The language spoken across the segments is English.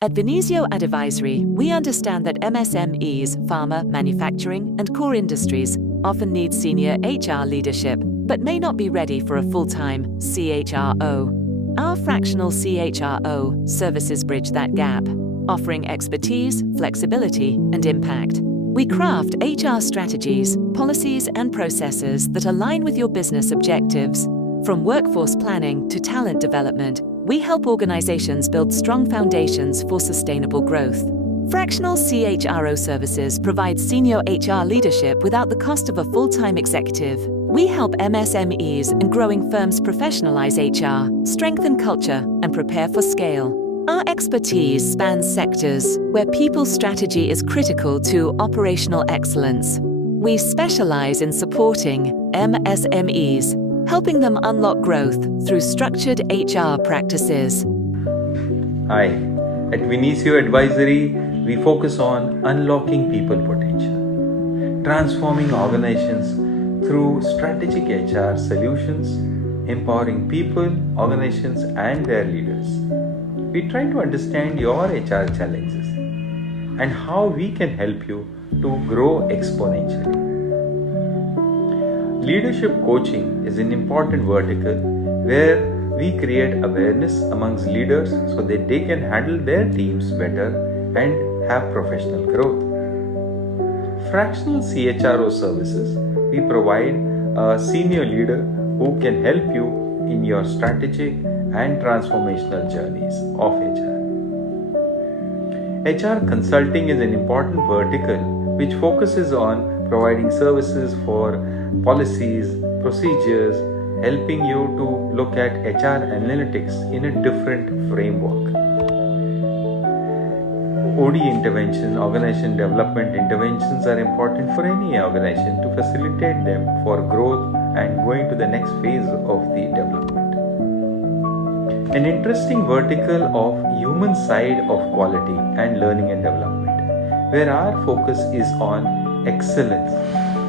At Vinicio Adivisory, we understand that MSMEs, pharma, manufacturing, and core industries often need senior HR leadership, but may not be ready for a full-time CHRO. Our Fractional CHRO Services bridge that gap, offering expertise, flexibility, and impact. We craft HR strategies, policies, and processes that align with your business objectives. From workforce planning to talent development, we help organizations build strong foundations for sustainable growth. Fractional CHRO Services provides senior HR leadership without the cost of a full-time executive. We help MSMEs and growing firms professionalize HR, strengthen culture, and prepare for scale. Our expertise spans sectors where people strategy is critical to operational excellence. We specialize in supporting MSMEs, helping them unlock growth through structured HR practices. Hi, at Vinicio Advisory, we focus on unlocking people potential, transforming organizations through strategic HR solutions, empowering people, organizations, and their leaders. We try to understand your HR challenges and how we can help you to grow exponentially. Leadership coaching is an important vertical where we create awareness amongst leaders so that they can handle their teams better and have professional growth. Fractional CHRO Services, we provide a senior leader who can help you in your strategic and transformational journeys of HR. HR consulting is an important vertical which focuses on providing services for policies, procedures, helping you to look at HR analytics in a different framework. OD intervention, organization development interventions are important for any organization to facilitate them for growth and going to the next phase of the development. An interesting vertical of human side of quality and learning and development, where our focus is on excellence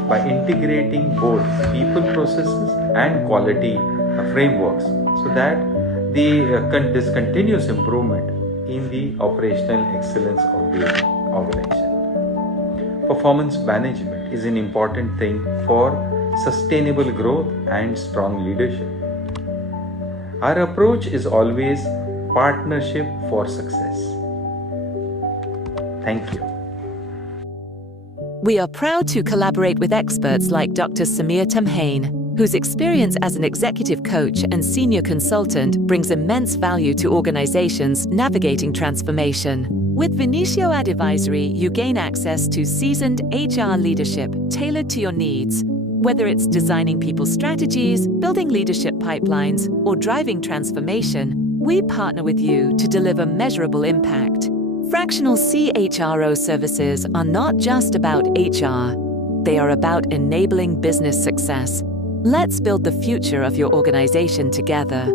by integrating both people processes and quality frameworks so that this continuous improvement in the operational excellence of the organization. Performance management is an important thing for sustainable growth and strong leadership. Our approach is always partnership for success. Thank you. We are proud to collaborate with experts like Dr. Samir Tamhain, whose experience as an executive coach and senior consultant brings immense value to organizations navigating transformation. With Vinicio Adivisory, you gain access to seasoned HR leadership tailored to your needs. Whether it's designing people's strategies, building leadership pipelines, or driving transformation, we partner with you to deliver measurable impact. Fractional CHRO services are not just about HR. They are about enabling business success. Let's build the future of your organization together.